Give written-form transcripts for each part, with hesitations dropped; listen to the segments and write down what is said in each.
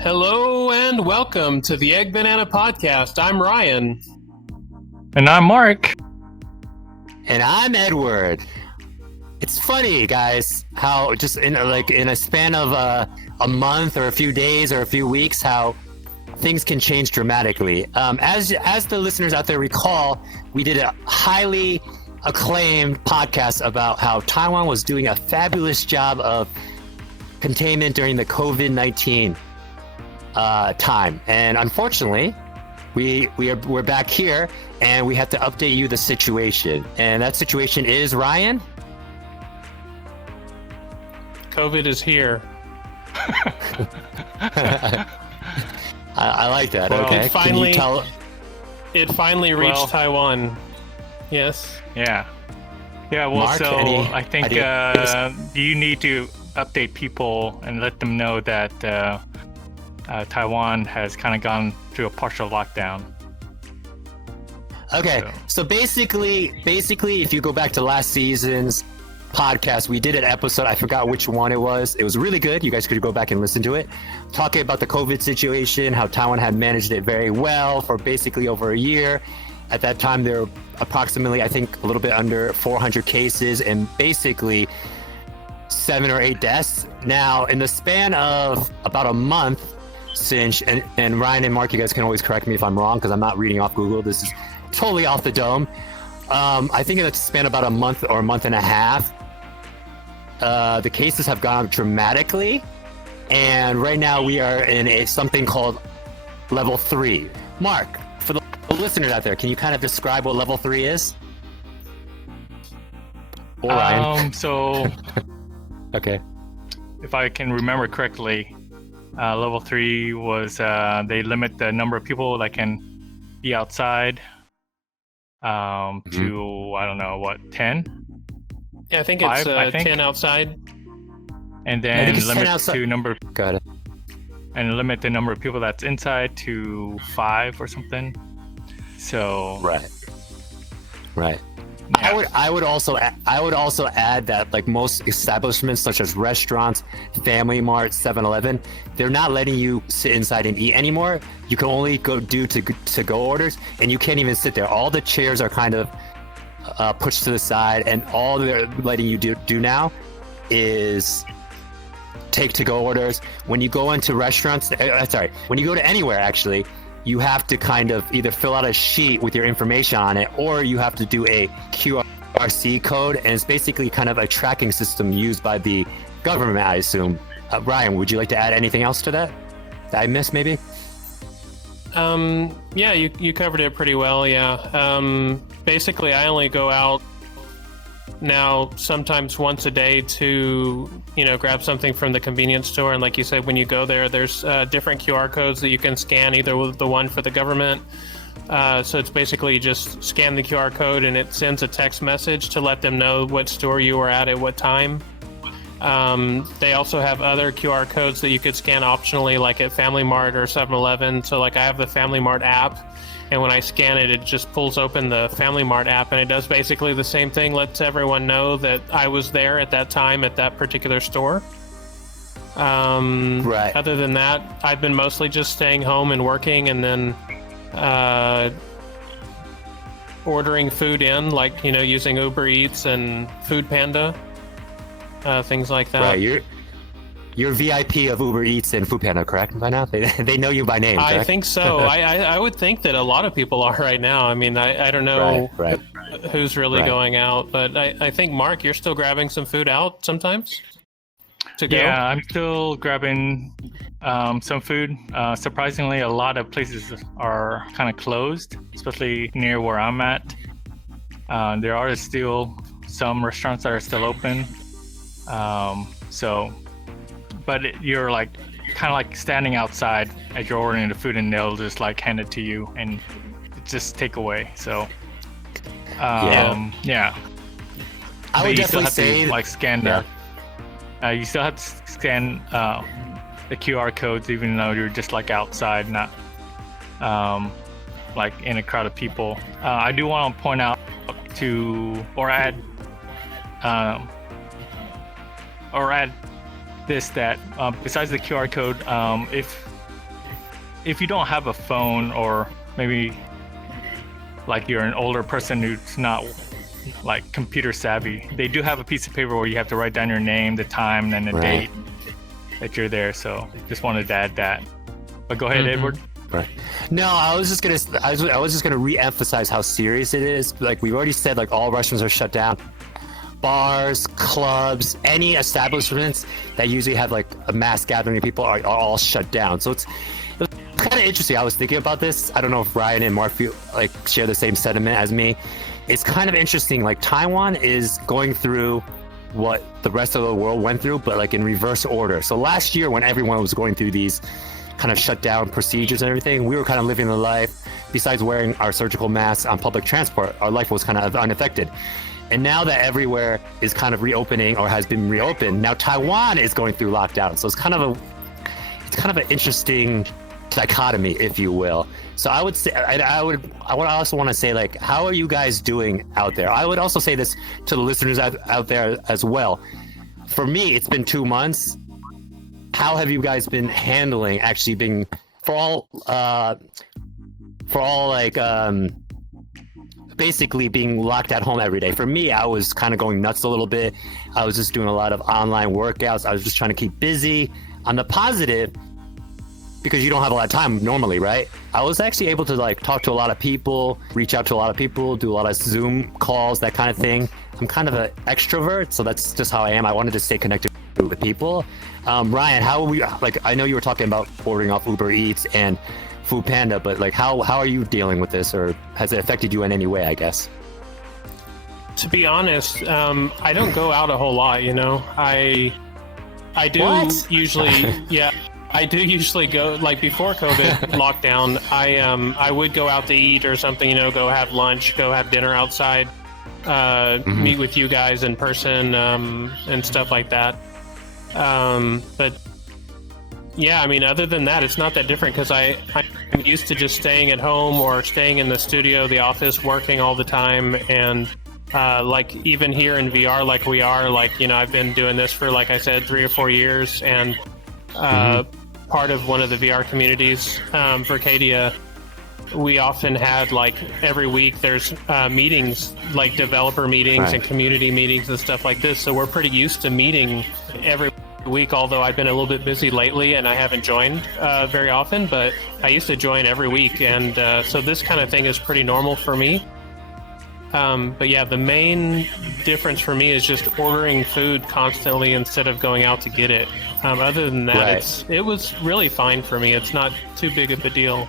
Hello and welcome to the EggBanana podcast. I'm Ryan. And I'm Mark. And I'm Edward. It's funny, guys, how just in a span of a month or a few days or a few weeks, how things can change dramatically. As the listeners out there recall, we did a highly acclaimed podcast about how Taiwan was doing a fabulous job of containment during the COVID-19 time, and unfortunately, we're back here, and we have to update you the situation. And that situation is, Ryan? COVID is here. I like that. Well, okay. It finally reached Taiwan. Yes. Yeah. Well, Mark, I think you need to update people and let them know that Taiwan has kind of gone through a partial lockdown. Okay. So basically, if you go back to last season's podcast, we did an episode. I forgot which one it was. It was really good. You guys could go back and listen to it. Talking about the COVID situation, how Taiwan had managed it very well for basically over a year. At that time, there were approximately, I think, a little bit under 400 cases and basically 7 or 8 deaths. Now, in the span of about a month since, and Ryan and Mark, you guys can always correct me if I'm wrong because I'm not reading off Google. This is totally off the dome. I think in the span of about a month or a month and a half, the cases have gone up dramatically, and right now we are in something called level 3. Mark, for the listeners out there, can you kind of describe what level 3 is? Or Ryan? Okay. If I can remember correctly, level 3 was they limit the number of people that can be outside to, I don't know, what, 10? Yeah, I think it's 10 outside. And then limit to number. Got it. And limit the number of people that's inside to 5 or something. So. Right. Yeah. I would also add that, like, most establishments such as restaurants, Family Mart, 7-Eleven, they're not letting you sit inside and eat anymore. You can only go do to-go orders, and you can't even sit there. All the chairs are kind of pushed to the side, and all they're letting you do now is take to-go orders. When you go into restaurants, when you go to anywhere, actually, you have to kind of either fill out a sheet with your information on it, or you have to do a QRC code, and it's basically kind of a tracking system used by the government, I assume. Ryan, would you like to add anything else to that I missed, maybe? Yeah, you covered it pretty well, yeah. Basically, I only go out now sometimes once a day to, grab something from the convenience store. And like you said, when you go there, there's different QR codes that you can scan, either with the one for the government. So it's basically you just scan the QR code and it sends a text message to let them know what store you were at what time. They also have other QR codes that you could scan optionally, like at Family Mart or 7-Eleven. So like I have the Family Mart app, and when I scan it, it just pulls open the Family Mart app, and it does basically the same thing, lets everyone know that I was there at that time at that particular store. Right. Other than that, I've been mostly just staying home and working, and then ordering food in, like, using Uber Eats and Food Panda, things like that. Right. You're VIP of Uber Eats and Foodpanda, correct? By now, they know you by name. Correct? I think so. I would think that a lot of people are right now. I mean, I don't know who's really going out, but I think, Mark, you're still grabbing some food out sometimes to go. Yeah, I'm still grabbing some food. Surprisingly, a lot of places are kind of closed, especially near where I'm at. There are still some restaurants that are still open. But you're like kind of like standing outside as you're ordering the food, and they'll just like hand it to you and just take away. So yeah. I would definitely say like scan you still have to scan the QR codes, even though you're just like outside, not like in a crowd of people. I do want to point out add or add this that besides the QR code, if you don't have a phone, or maybe like you're an older person who's not like computer savvy, they do have a piece of paper where you have to write down your name, the time, and the date that you're there. So just wanted to add that. But go ahead, Edward. Right. No, I was just gonna re-emphasize how serious it is. Like we've already said, like all restaurants are shut down. Bars, clubs, any establishments that usually have like a mass gathering of people are all shut down. So it's kind of interesting. I was thinking about this. I don't know if Ryan and Mark share the same sentiment as me. It's kind of interesting. Like Taiwan is going through what the rest of the world went through, but like in reverse order. So last year, when everyone was going through these kind of shutdown procedures and everything, we were kind of living the life. Besides wearing our surgical masks on public transport, our life was kind of unaffected. And now that everywhere is kind of reopening or has been reopened, now Taiwan is going through lockdown. So it's kind of an interesting dichotomy, if you will. So I would say, I would also want to say, like, how are you guys doing out there? I would also say this to the listeners out there as well. For me, it's been 2 months. How have you guys been handling actually being for all basically being locked at home every day? For me, I was kind of going nuts a little bit. I was just doing a lot of online workouts. I was just trying to keep busy. On the positive, because you don't have a lot of time normally, right? I was actually able to like talk to a lot of people, reach out to a lot of people, do a lot of Zoom calls, that kind of thing. I'm kind of an extrovert, so that's just how I am. I wanted to stay connected with people. Ryan, how are we? Like, I know you were talking about ordering off Uber Eats and Food Panda, but like, how are you dealing with this, or has it affected you in any way? I guess. To be honest, I don't go out a whole lot. You know, I do usually, yeah. I do usually go, like before COVID lockdown, I would go out to eat or something, you know, go have lunch, go have dinner outside, meet with you guys in person, and stuff like that. But yeah, I mean, other than that, it's not that different because I'm used to just staying at home or staying in the studio, the office, working all the time. And like even here in VR, like we are, like, you know, I've been doing this for, like I said, 3 or 4 years, and part of one of the VR communities, Vercadia, we often had, like, every week there's meetings, like developer meetings and community meetings and stuff like this. So we're pretty used to meeting every week, although I've been a little bit busy lately and I haven't joined very often, but I used to join every week. And so this kind of thing is pretty normal for me. But yeah, the main difference for me is just ordering food constantly instead of going out to get it. Other than that, it was really fine for me. It's not too big of a deal.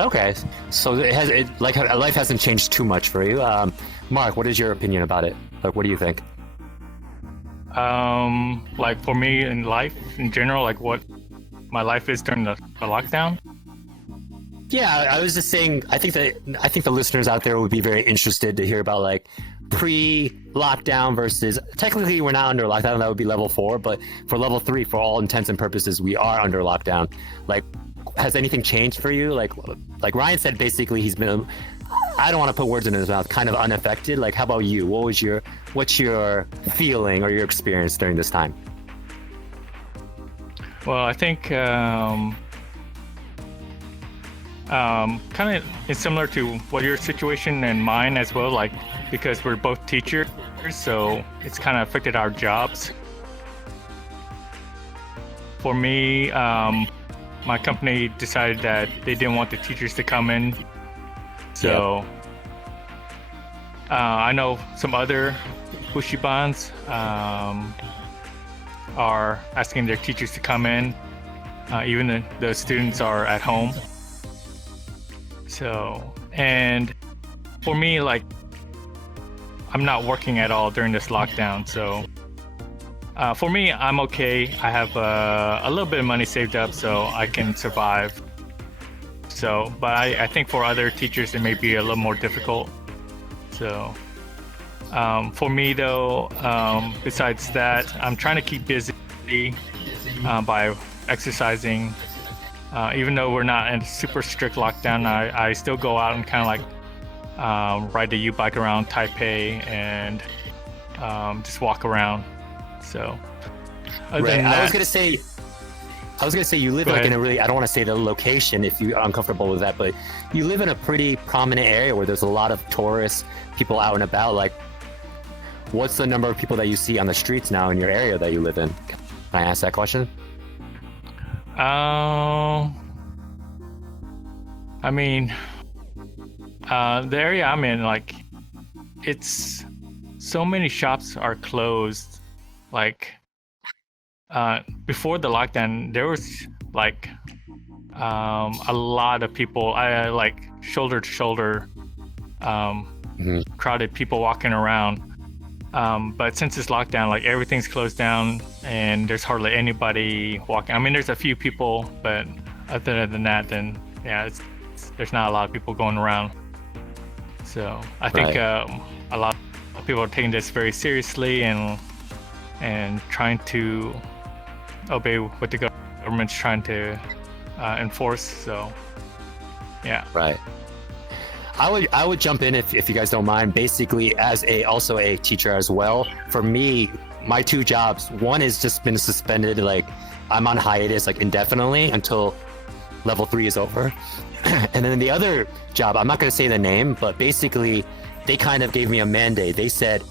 Okay, so life hasn't changed too much for you. Mark, what is your opinion about it? Like, what do you think? Like for me in life in general, like what my life is during the lockdown. Yeah, I was just saying, I think the listeners out there would be very interested to hear about like pre-lockdown versus, technically we're not under lockdown, that would be level 4, but for level 3, for all intents and purposes, we are under lockdown. Like, has anything changed for you? Like Ryan said, basically he's been, I don't want to put words in his mouth, kind of unaffected. Like, how about you? What's your feeling or your experience during this time? Well, I think kind of it's similar to what your situation and mine as well, like, because we're both teachers, so it's kind of affected our jobs. For me, my company decided that they didn't want the teachers to come in, so I know some other bushibans are asking their teachers to come in, even the students are at home. So, and for me, like, I'm not working at all during this lockdown, so for me, I'm okay. I have a little bit of money saved up, so I can survive. So, but I think for other teachers, it may be a little more difficult. So, for me though, besides that, I'm trying to keep busy by exercising. Even though we're not in super strict lockdown, I still go out and kind of like ride the U-bike around Taipei and just walk around. So, other Right. than that, I was gonna say you live Go like in ahead. a really, I don't want to say the location if you're uncomfortable with that, but you live in a pretty prominent area where there's a lot of tourists, people out and about. Like, what's the number of people that you see on the streets now in your area that you live in? Can I ask that question? I mean, the area I'm in, like, it's so many shops are closed. Like, before the lockdown, there was like a lot of people, like shoulder to shoulder, crowded people walking around. But since this lockdown, like everything's closed down and there's hardly anybody walking. I mean, there's a few people, but other than that, then yeah, there's not a lot of people going around. So I think a lot of people are taking this very seriously and trying to obey what the government's trying to enforce. So yeah. Right. I would jump in if you guys don't mind. Basically, as also a teacher as well. For me, my two jobs, one has just been suspended. Like, I'm on hiatus like indefinitely until level 3 is over. And then the other job, I'm not going to say the name, but basically they kind of gave me a mandate. They said,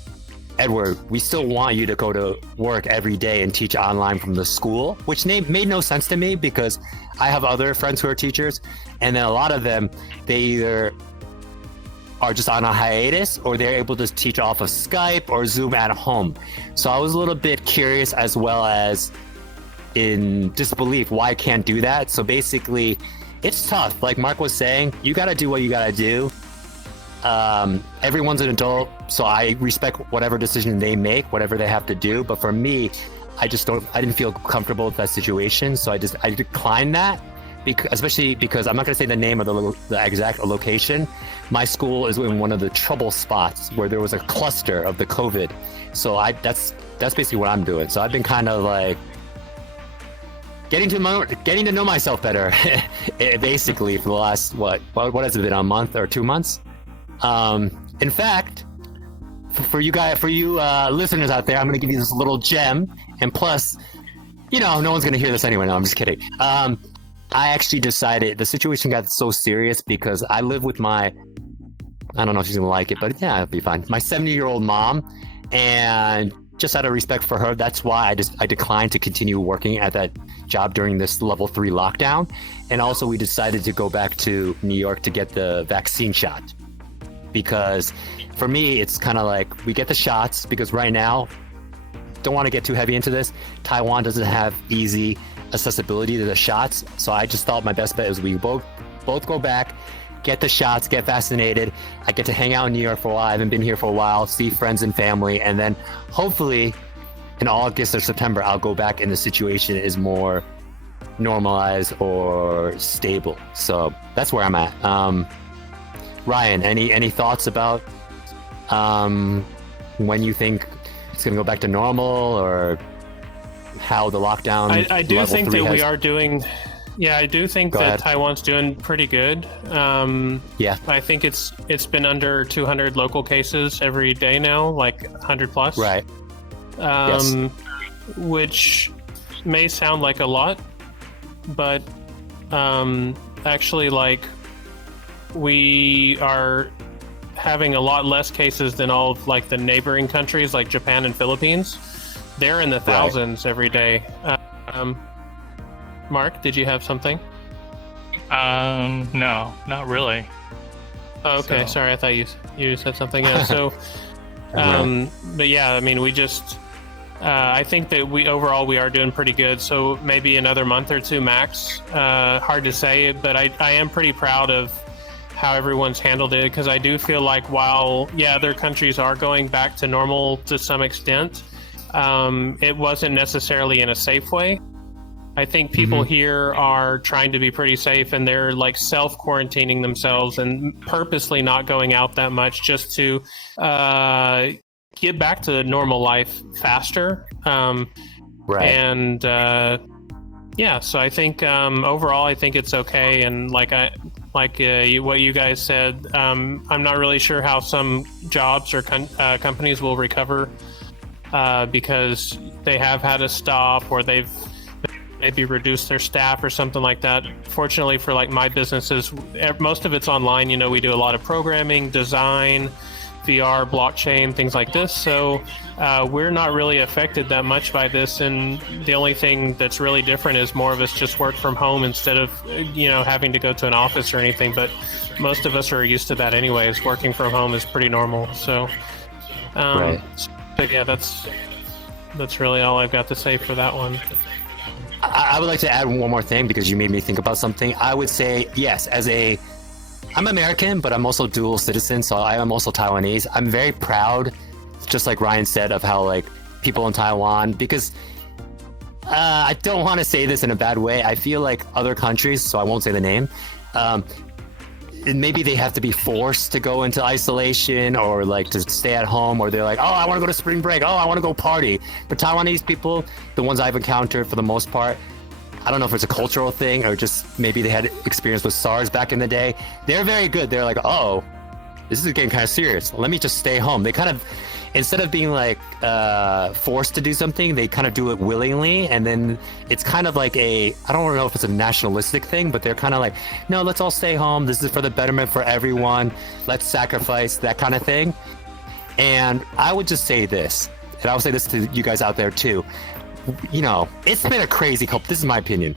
Edward, we still want you to go to work every day and teach online from the school, which made no sense to me because I have other friends who are teachers, and then a lot of them, they either are just on a hiatus or they're able to teach off of Skype or Zoom at home. So I was a little bit curious as well as in disbelief why I can't do that. So basically, it's tough. Like Mark was saying, you got to do what you got to do. Everyone's an adult, so I respect whatever decision they make, whatever they have to do. But for me, I didn't feel comfortable with that situation. So I declined that, especially because I'm not going to say the name of the exact location. My school is in one of the trouble spots where there was a cluster of the COVID. So that's basically what I'm doing. So I've been kind of like getting to know myself better, basically for the last, what has it been, a month or 2 months? In fact, for you listeners out there, I'm going to give you this little gem. And plus, no one's going to hear this anyway. No, I'm just kidding. I actually decided the situation got so serious because I live with I don't know if she's going to like it, but yeah, it'll be fine. My 70-year-old mom, and just out of respect for her, that's why I declined to continue working at that job during this level 3 lockdown. And also we decided to go back to New York to get the vaccine shot. Because for me, it's kind of like we get the shots because right now, don't want to get too heavy into this, Taiwan doesn't have easy accessibility to the shots. So I just thought my best bet is we both go back, get the shots, get vaccinated. I get to hang out in New York for a while. I haven't been here for a while, see friends and family. And then hopefully in August or September, I'll go back and the situation is more normalized or stable. So that's where I'm at. Ryan, any thoughts about when you think it's going to go back to normal or how the lockdown? I do think that we are doing. Yeah, I do think Go that ahead. Taiwan's doing pretty good. Yeah. I think it's been under 200 local cases every day now, like 100 plus. Right. Yes. Which may sound like a lot, but actually, like, we are having a lot less cases than all of like the neighboring countries like Japan and Philippines. They're in the thousands every day. Mark, did you have something? No, not really. Oh, okay, So- sorry, I thought you said something else. So, but yeah, I mean, we just I think that we are doing pretty good. So maybe another month or two max. Hard to say, but I am pretty proud of how everyone's handled it, because I do feel like while other countries are going back to normal to some extent, it wasn't necessarily in a safe way. I think people here are trying to be pretty safe, and they're like self-quarantining themselves and purposely not going out that much just to get back to normal life faster. Right. And so I think overall, I think it's okay. And what you guys said, I'm not really sure how some jobs or companies will recover because they have had to stop or they've maybe reduced their staff or something like that. Fortunately for like my businesses, most of it's online. You know, we do a lot of programming, design, VR, blockchain, things like this. So we're not really affected that much by this. And the only thing that's really different is more of us just work from home instead of, you know, having to go to an office or anything. But most of us are used to that anyways. Working from home is pretty normal. So, Right. but yeah, that's really all I've got to say for that one. I would like to add one more thing because you made me think about something. I would say, yes, I'm American, but I'm also dual citizen, so I am also Taiwanese. I'm very proud, just like Ryan said, of how like people in Taiwan, because I don't want to say this in a bad way. I feel like other countries, so I won't say the name, maybe they have to be forced to go into isolation or like to stay at home, or they're like, oh, I want to go to spring break. Oh, I want to go party. But Taiwanese people, the ones I've encountered for the most part, I don't know if it's a cultural thing or just maybe they had experience with SARS back in the day. They're very good. They're like, oh, this is getting kind of serious. Let me just stay home. They kind of, instead of being like forced to do something, they kind of do it willingly. And then it's kind of like I don't know if it's a nationalistic thing, but they're kind of like, no, let's all stay home. This is for the betterment for everyone. Let's sacrifice, that kind of thing. And I would just say this, and I would say this to you guys out there too. You know, it's been a crazy this is my opinion.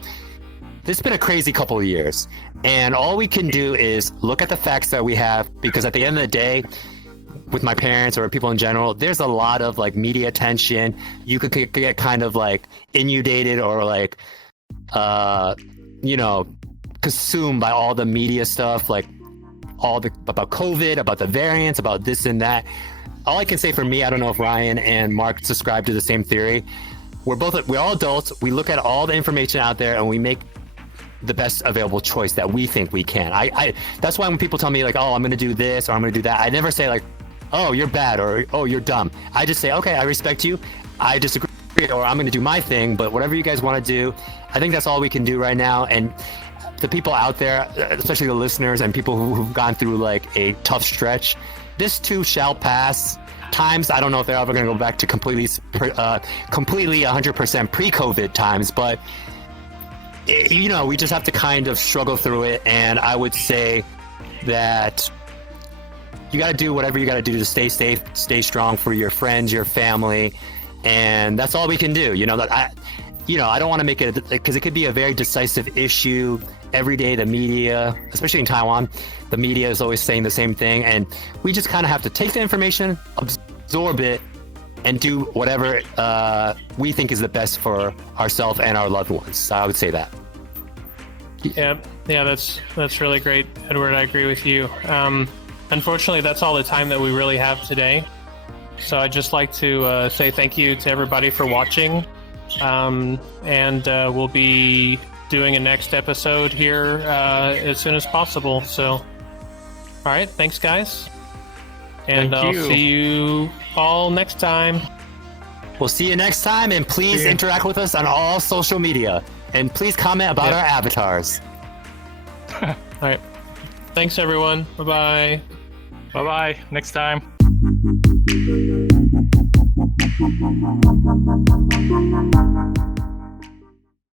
It's been a crazy couple of years. And all we can do is look at the facts that we have, because at the end of the day, with my parents or people in general, there's a lot of like media attention. You could get kind of like inundated or like, you know, consumed by all the media stuff, like about COVID, about the variants, about this and that. All I can say for me, I don't know if Ryan and Mark subscribe to the same theory. We're all adults. We look at all the information out there and we make the best available choice that we think we can. That's why when people tell me like, oh, I'm going to do this or I'm going to do that, I never say like, oh, you're bad or oh, you're dumb. I just say, okay, I respect you. I disagree, or I'm going to do my thing, but whatever you guys want to do, I think that's all we can do right now. And the people out there, especially the listeners and people who've gone through like a tough stretch, this too shall pass. Times, I don't know if they're ever going to go back to completely 100% pre-COVID times, but you know, we just have to kind of struggle through it. And I would say that you got to do whatever you got to do to stay safe, stay strong for your friends, your family, and that's all we can do. You know, that I don't want to make it, because it could be a very decisive issue. Every day, the media, especially in Taiwan, the media is always saying the same thing, and we just kind of have to take the information, absorb it, and do whatever we think is the best for ourselves and our loved ones. So I would say that. Yeah, that's really great, Edward. I agree with you. Unfortunately, that's all the time that we really have today. So I'd just like to say thank you to everybody for watching, and we'll be doing a next episode here as soon as possible. So, all right, thanks, guys, and I'll see you all next time. We'll see you next time, and please interact with us on all social media, and please comment about our avatars. All right, thanks, everyone. Bye-bye. Bye-bye. Next time.